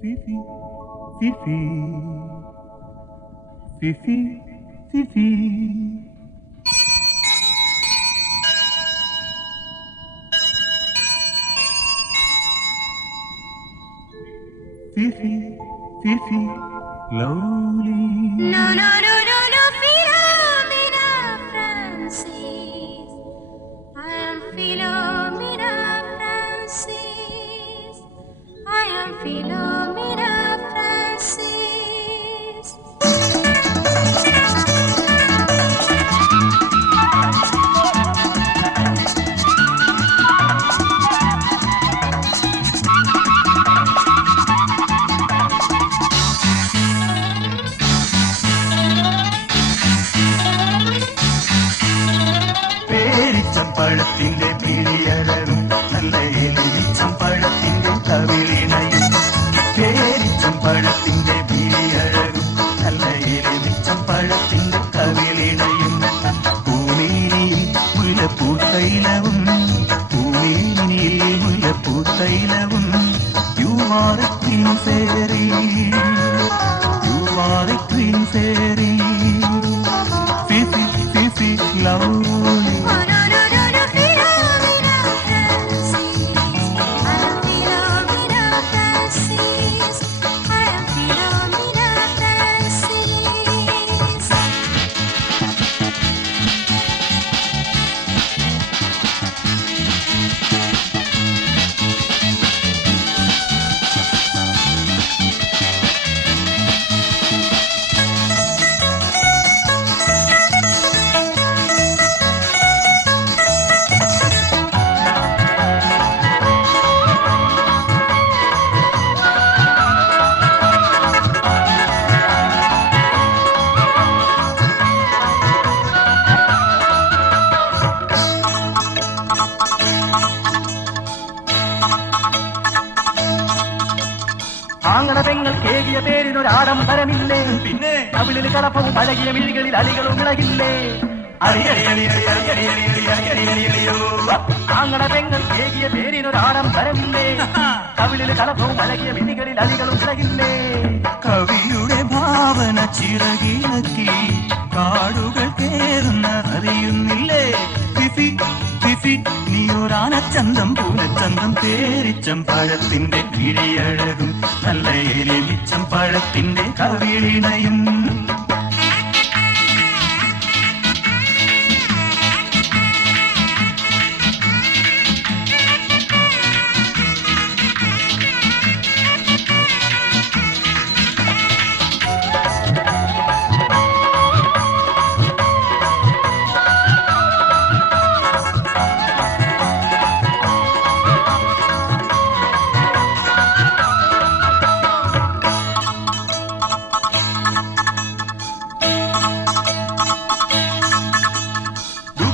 Fifi, Fifi, Fifi, Fifi. Fifi, Fifi, lonely. No, no, no, no, no, Philomena Francis. I am Philomena Francis. I am Philomena Francis. പഴത്തിന്റെ പിടിയഴകും നല്ല എലിച്ചം പഴത്തിന്റെ കവിളിണയും പേരിച്ചം പഴത്തിന്റെ പിടിയഴകും നല്ല എലിച്ചം പഴത്തിന്റെ കവിളിണയും പൂമേനിയിൽ മുല്ലപ്പൂത്തൈലവും പൂമേനിയിൽ മുല്ലപ്പൂത്തൈലവും you are a princess you are a princess ഫിഫി ഫിഫി ലവ്ലി ആങ്ങളതെങ്ങൾ കേകിയ പേരിനൊരാഡംബരമില്ലേ പിന്നെ അവിളിൽ കളപ്പവും അഴകിയ മിഴികളിൽ അലികളും ഇളകില്ലേ ആങ്ങളതെങ്ങൾ കേകിയ പേരിനൊരാഡംബരമില്ലേ കവിളിൽ കളപ്പവും അഴകിയ മിഴികളിൽ അലികളും ഇളകില്ലേ കവിയുടെ ഭാവന ചിറകിളക്കി കാടുകൾ കേറുന്നതറിയുന്നില്ലേ ഫിഫി ഫിഫി നീയൊരാനച്ചന്തം പൂനച്ചന്തം പേരിച്ചം പഴത്തിന്റെ കിഴിയഴകും നല്ല എലിമിച്ചം പഴത്തിന്റെ കവിളിണയും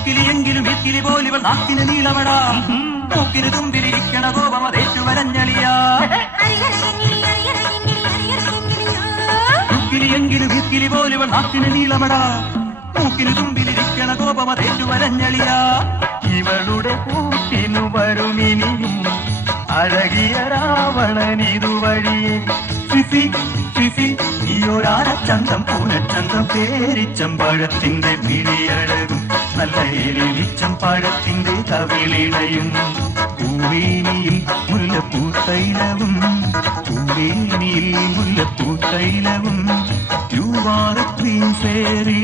ിലെങ്കിലും ഇത്തിരി പോലിവൾ നാക്കിന് നീളമടാ മൂക്കിന് തുമ്പിലിരിക്കണ കോപം അതേറ്റു വരഞ്ഞളിയാ ുക്കിലിയെങ്കിലും ഇത്തിരി പോലിവൾ നാക്കിന് നീളമടാ മൂക്കിന് തുമ്പിലിരിക്കണ കോപം അതേറ്റു വരഞ്ഞളിയാ ഇവളുടെ കൂട്ടിനു വരുമിനിയും അഴകിയ രാവണനിതുവഴിയെ ഫിഫി ഫിഫി നീയൊരാനച്ചന്തം പൂനച്ചന്തം പേരിച്ചം പഴത്തിന്റെ പിടിയഴകും നല്ല എലിച്ചം പഴത്തിന്റെ കവിളിണയും പൂവേനിയിൽ മുല്ലപ്പൂത്തൈലവും പൂവേനിയിൽ മുല്ലപ്പൂത്തൈലവും യു ആർ എ പ്രിൻസേറി